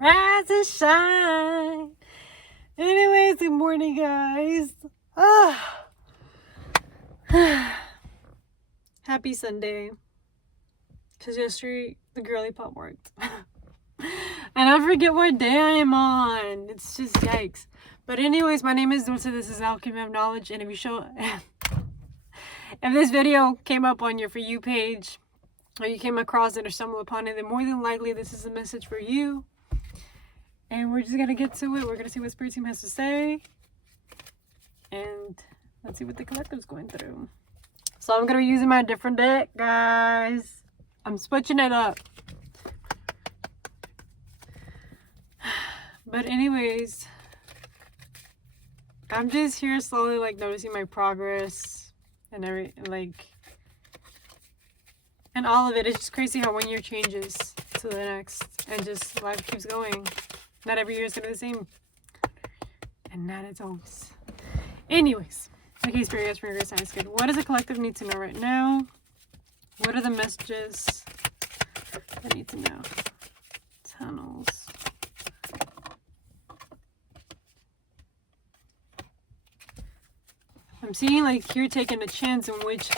Rise and shine. Anyways, good morning, guys. Happy Sunday. Because yesterday the girly pop worked. And I forget what day I am on. It's just yikes. But anyways, my name is Dulce. This is Alchemy of Knowledge. And if this video came up on your For You page, or you came across it or stumbled upon it, then more than likely this is a message for you. And we're just gonna get to it. We're gonna see what Spirit Team has to say. And let's see what the collective's going through. So I'm gonna be using my different deck, guys. I'm switching it up. But anyways, I'm just here slowly noticing my progress and and all of it. It's just crazy how 1 year changes to the next and just life keeps going. Not every year is gonna be the same. And not as always. Anyways. Okay, Spirit, yes, for your grace, that's good. What does the collective need to know right now? What are the messages I need to know? Tunnels. I'm seeing you're taking a chance in which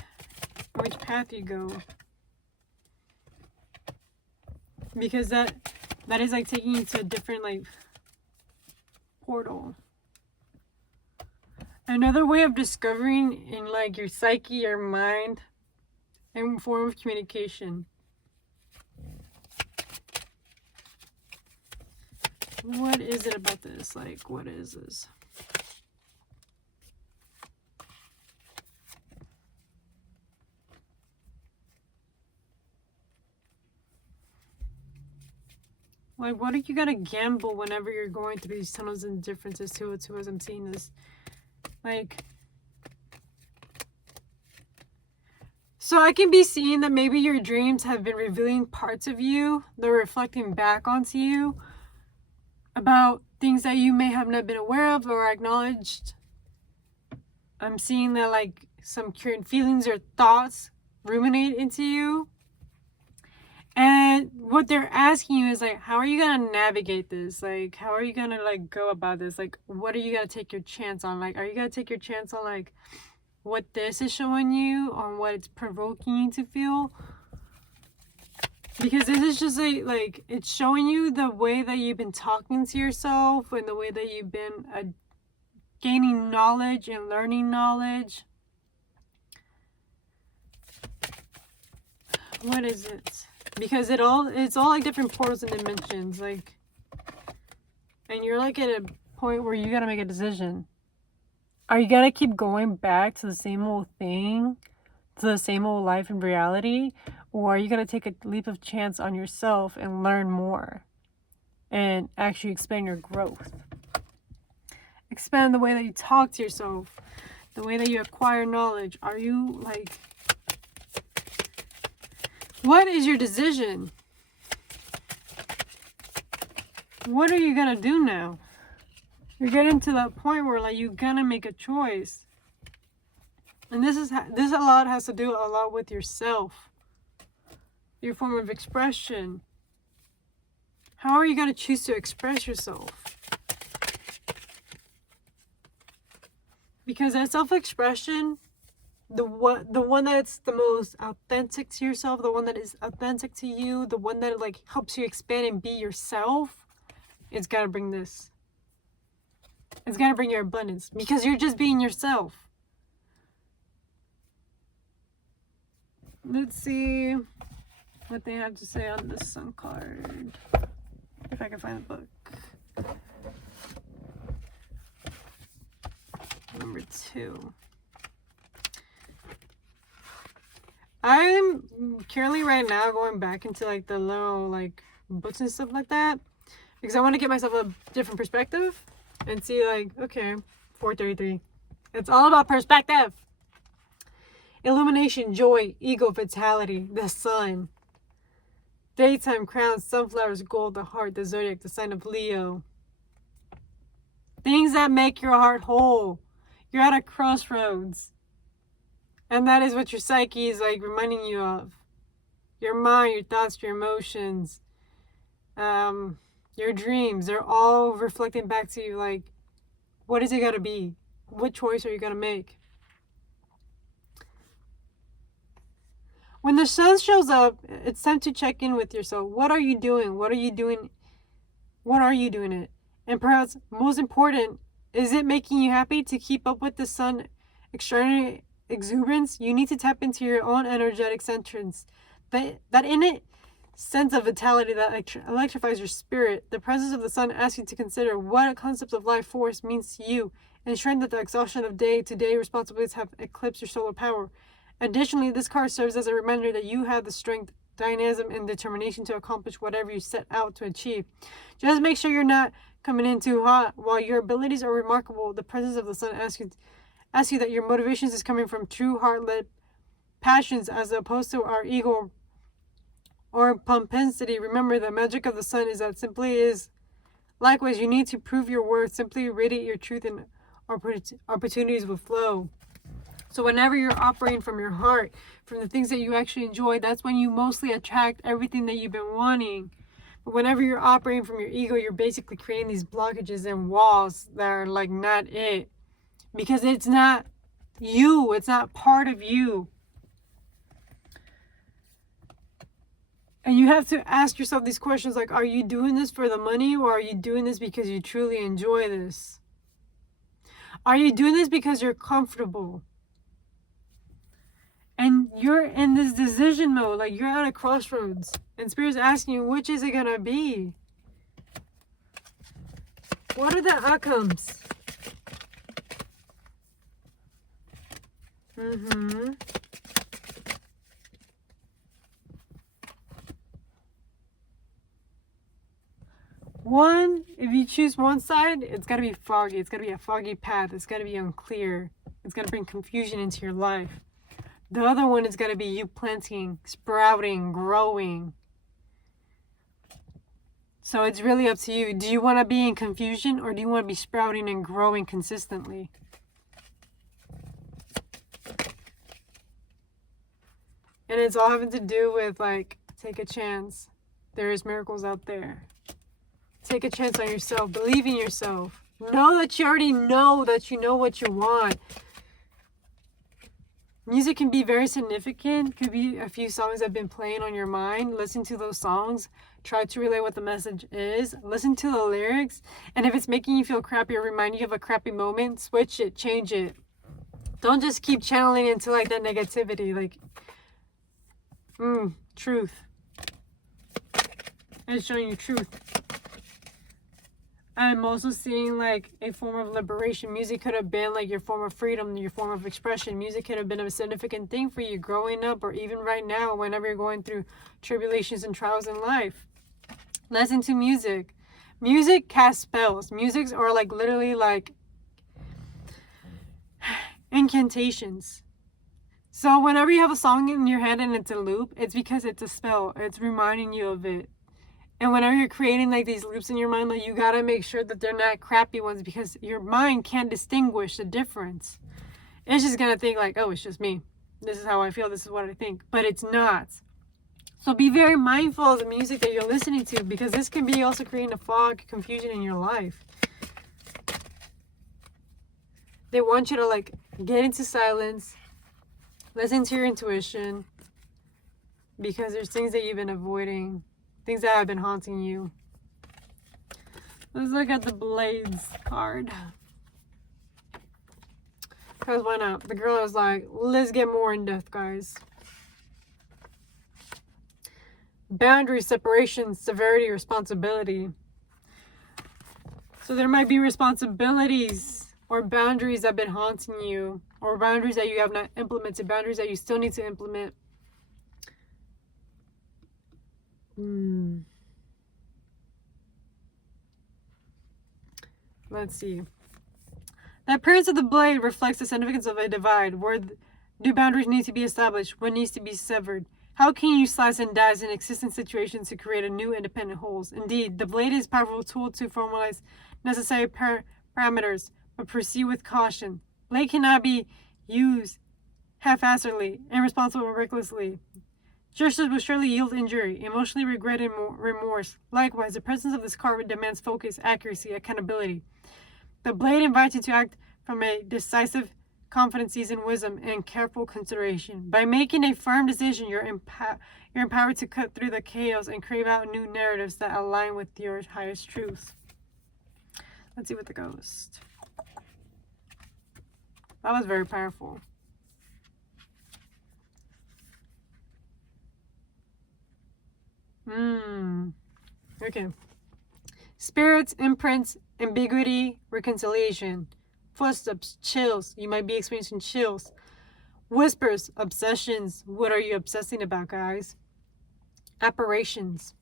path you go. Because that is taking you to a different portal. Another way of discovering in your psyche, your mind, and form of communication. What is it about this? What is this? What are you gonna gamble whenever you're going through these tunnels and differences to it as I'm seeing this? So I can be seeing that maybe your dreams have been revealing parts of you. They're reflecting back onto you about things that you may have not been aware of or acknowledged. I'm seeing that some current feelings or thoughts ruminate into you. And what they're asking you is how are you gonna navigate this? How are you gonna go about this? What are you gonna take your chance on? Are you gonna take your chance on what this is showing you, on what it's provoking you to feel? Because this is just it's showing you the way that you've been talking to yourself and the way that you've been gaining knowledge and learning knowledge. What is it? Because it's all different portals and dimensions, and you're at a point where you gotta make a decision. Are you gonna keep going back to the same old thing, to the same old life and reality, or are you gonna take a leap of chance on yourself and learn more and actually expand your growth? Expand the way that you talk to yourself, the way that you acquire knowledge. Are you what is your decision? What are you gonna do now? You're getting to that point where you're gonna make a choice. And this a lot has to do a lot with yourself. Your form of expression. How are you gonna choose to express yourself? Because that self-expression, the one that's the most authentic to yourself, the one that is authentic to you, the one that helps you expand and be yourself, it's gotta bring this. It's gotta bring your abundance because you're just being yourself. Let's see what they have to say on this Sun card. If I can find the book. Number 2. I'm currently right now going back into the little books and stuff like that because I want to get myself a different perspective and see okay, 433. It's all about perspective. Illumination, joy, ego, vitality, the sun. Daytime, crowns, sunflowers, gold, the heart, the zodiac, the sign of Leo. Things that make your heart whole. You're at a crossroads. And that is what your psyche is reminding you of. Your mind, your thoughts, your emotions. your dreams, they're all reflecting back to you like, what is it going to be? What choice are you going to make? When the sun shows up, it's time to check in with yourself. What are you doing? What are you doing? What are you doing it? And perhaps most important, is it making you happy to keep up with the sun extraordinary exuberance? You need to tap into your own energetic centers. That innate sense of vitality that electrifies your spirit. The presence of the sun asks you to consider what a concept of life force means to you, ensuring that the exhaustion of day-to-day responsibilities have eclipsed your solar power. Additionally, this card serves as a reminder that you have the strength, dynamism, and determination to accomplish whatever you set out to achieve. Just make sure you're not coming in too hot. While your abilities are remarkable, the presence of the sun asks you that your motivations is coming from true heart-led passions as opposed to our ego or propensity. Remember, the magic of the sun is that simply is. Likewise, you need to prove your worth. Simply radiate your truth and opportunities will flow. So whenever you're operating from your heart, from the things that you actually enjoy, that's when you mostly attract everything that you've been wanting. But whenever you're operating from your ego, you're basically creating these blockages and walls that are like not it. Because it's not you. It's not part of you. And you have to ask yourself these questions like, are you doing this for the money, or are you doing this because you truly enjoy this? Are you doing this because you're comfortable? And you're in this decision mode, like you're at a crossroads. And Spirit's asking you, which is it going to be? What are the outcomes? One, if you choose one side, it's got to be foggy. It's got to be a foggy path. It's got to be unclear. It's got to bring confusion into your life. The other one is going to be you planting, sprouting, growing. So it's really up to you. Do you want to be in confusion, or do you want to be sprouting and growing consistently? And it's all having to do with, like, take a chance. There is miracles out there. Take a chance on yourself. Believe in yourself. Know that you already know that you know what you want. Music can be very significant. Could be a few songs that have been playing on your mind. Listen to those songs. Try to relay what the message is. Listen to the lyrics. And if it's making you feel crappy or remind you of a crappy moment, switch it, change it. Don't just keep channeling into like that negativity. Like, truth. It's showing you truth. I'm also seeing like a form of liberation. Music could have been like your form of freedom, your form of expression. Music could have been a significant thing for you growing up, or even right now whenever you're going through tribulations and trials in life. Listen to music. Music casts spells. Musics are like literally like incantations. So whenever you have a song in your head and it's a loop, it's because it's a spell. It's reminding you of it. And whenever you're creating like these loops in your mind, like you gotta make sure that they're not crappy ones, because your mind can't distinguish the difference. It's just gonna think like, oh, it's just me. This is how I feel. This is what I think. But it's not. So be very mindful of the music that you're listening to, because this can be also creating a fog, confusion in your life. They want you to like get into silence, listen to your intuition, because there's things that you've been avoiding. Things that have been haunting you. Let's look at the Blades card. Because why not? The girl is like, let's get more in depth, guys. Boundary, separation, severity, responsibility. So there might be responsibilities or boundaries that have been haunting you, or boundaries that you have not implemented, boundaries that you still need to implement. Let's see. The appearance of the blade reflects the significance of a divide. Where do boundaries need to be established? What needs to be severed? How can you slice and dice in existing situations to create a new independent wholes? Indeed, the blade is a powerful tool to formalize necessary parameters, but proceed with caution. Blade cannot be used haphazardly, irresponsibly, or recklessly. Gestures will surely yield injury, emotionally regret, and remorse. Likewise, the presence of this card demands focus, accuracy, accountability. The blade invites you to act from a decisive confidence, and wisdom, and careful consideration. By making a firm decision, you're empowered to cut through the chaos and crave out new narratives that align with your highest truth. Let's see what the ghost. That was very powerful. Okay. Spirits, imprints, ambiguity, reconciliation. Footsteps, chills. You might be experiencing chills. Whispers, obsessions. What are you obsessing about, guys? Apparitions.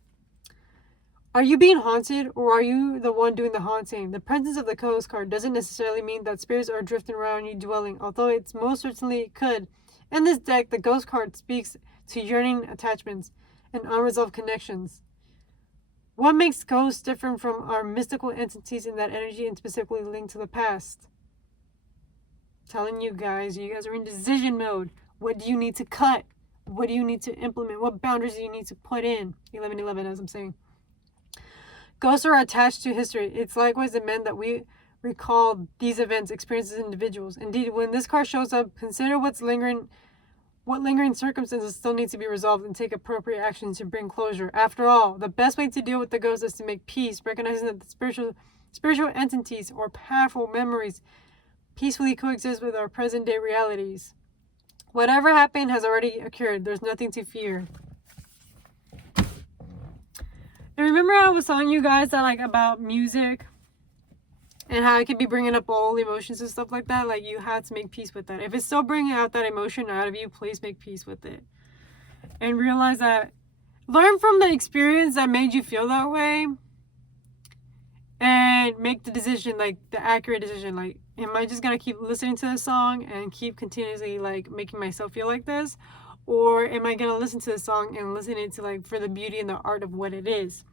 Are you being haunted, or are you the one doing the haunting? The presence of the ghost card doesn't necessarily mean that spirits are drifting around you dwelling, although it most certainly could. In this deck, the ghost card speaks to yearning attachments and unresolved connections. What makes ghosts different from our mystical entities in that energy and specifically linked to the past? Telling you guys are in decision mode. What do you need to cut? What do you need to implement? What boundaries do you need to put in? 1111, as I'm saying. Ghosts are attached to history. It's likewise the men that we recall these events, experiences, individuals. Indeed, when this card shows up, consider what lingering circumstances still need to be resolved and take appropriate action to bring closure. After all, the best way to deal with the ghost is to make peace, recognizing that the spiritual entities or powerful memories peacefully coexist with our present day realities. Whatever happened has already occurred. There's nothing to fear. And remember I was telling you guys that about music and how it could be bringing up all emotions and stuff like that? You have to make peace with that. If it's still bringing out that emotion out of you, please make peace with it. And realize that, learn from the experience that made you feel that way. And make the decision, the accurate decision. Am I just going to keep listening to this song and keep continuously, making myself feel like this? Or am I going to listen to the song and listen to, for the beauty and the art of what it is?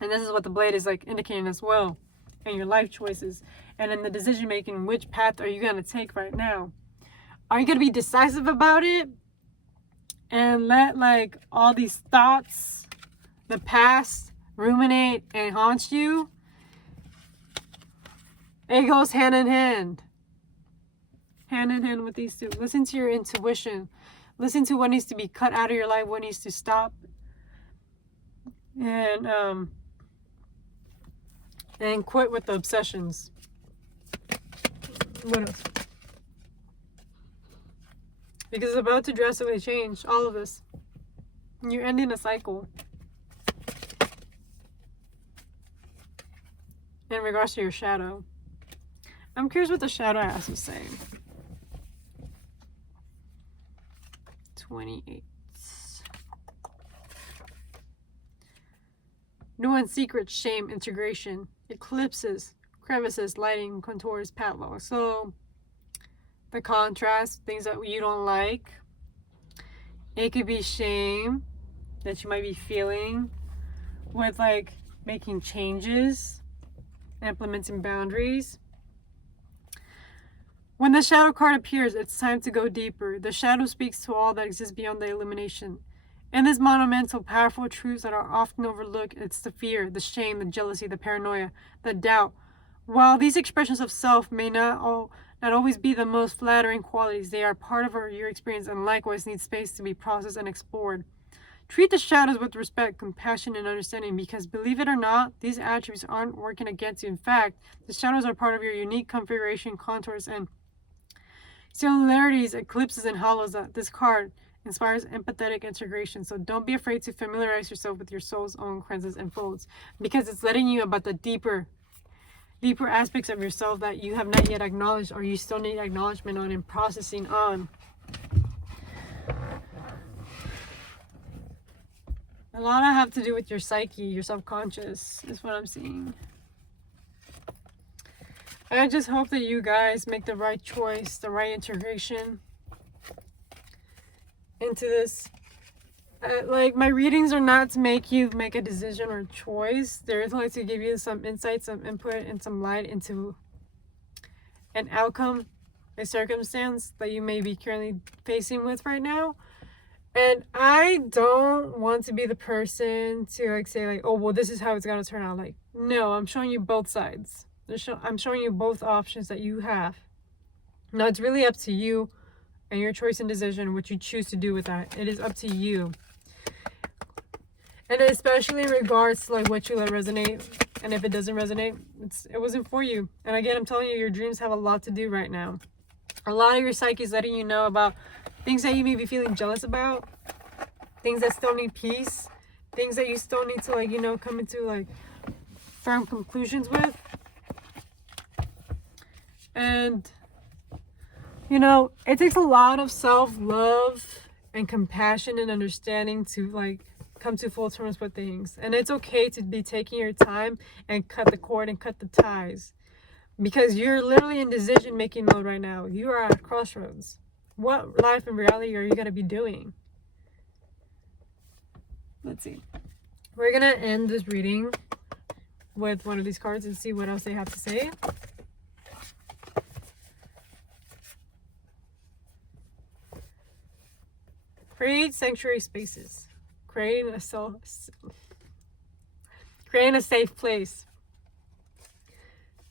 And this is what the blade is, indicating as well. And your life choices. And in the decision making, which path are you going to take right now? Are you going to be decisive about it? And let, all these thoughts, the past, ruminate and haunt you? It goes hand in hand. Hand in hand with these two. Listen to your intuition. Listen to what needs to be cut out of your life, what needs to stop. And quit with the obsessions. What else? Because it's about to drastically change all of this. You're ending a cycle. In regards to your shadow. I'm curious what the shadow has to say. 28. Nuance, secret, shame, integration, eclipses, crevices, lighting, contours, padlock. So the contrast, things that you don't like. It could be shame that you might be feeling with making changes, implementing boundaries. When the shadow card appears, it's time to go deeper. The shadow speaks to all that exists beyond the illumination. In this monumental, powerful truths that are often overlooked, it's the fear, the shame, the jealousy, the paranoia, the doubt. While these expressions of self may not always be the most flattering qualities, they are part of your experience and likewise need space to be processed and explored. Treat the shadows with respect, compassion, and understanding because, believe it or not, these attributes aren't working against you. In fact, the shadows are part of your unique configuration, contours, and similarities, eclipses, and hollows. This card inspires empathetic integration. So don't be afraid to familiarize yourself with your soul's own cleanses and folds because it's letting you about the deeper aspects of yourself that you have not yet acknowledged or you still need acknowledgement on and processing on. A lot of have to do with your psyche, your subconscious is what I'm seeing. I just hope that you guys make the right choice, the right integration into this. My readings are not to make you make a decision or choice. They're to give you some insight, some input, and some light into an outcome, a circumstance that you may be currently facing with right now. And I don't want to be the person to like say like, oh, well, this is how it's gonna turn out. Like, no, I'm showing you both sides. I'm showing you both options that you have. Now it's really up to you and your choice and decision what you choose to do with that. It is up to you. And especially in regards to like what you let resonate, and if it doesn't resonate, it wasn't for you. And again, I'm telling you, your dreams have a lot to do right now. A lot of your psyche is letting you know about things that you may be feeling jealous about, things that still need peace, things that you still need to like, you know, come into like firm conclusions with. And you know, it takes a lot of self-love and compassion and understanding to like come to full terms with things. And it's okay to be taking your time and cut the cord and cut the ties, because you're literally in decision making mode right now. You are at a crossroads. What life and reality are you going to be doing? Let's see. We're going to end this reading with one of these cards and see what else they have to say. Create sanctuary spaces. Creating a safe place.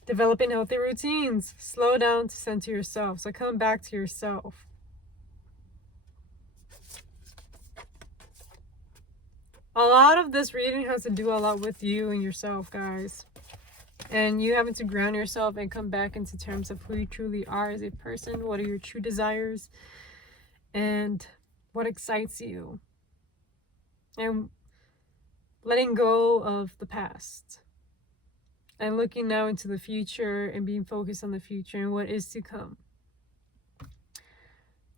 Developing healthy routines. Slow down to center yourself. So come back to yourself. A lot of this reading has to do a lot with you and yourself, guys. And you having to ground yourself and come back into terms of who you truly are as a person. What are your true desires? And what excites you? And letting go of the past. And looking now into the future and being focused on the future and what is to come.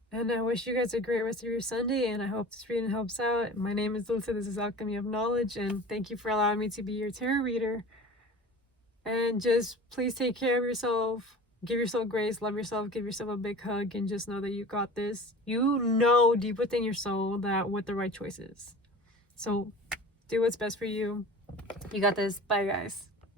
And I wish you guys a great rest of your Sunday, and I hope this reading helps out. My name is Dulce, this is Alchemy of Knowledge, and thank you for allowing me to be your tarot reader. And just please take care of yourself, give yourself grace, love yourself, give yourself a big hug, and just know that you got this. You know deep within your soul that what the right choice is. So do what's best for you. You got this. Bye, guys.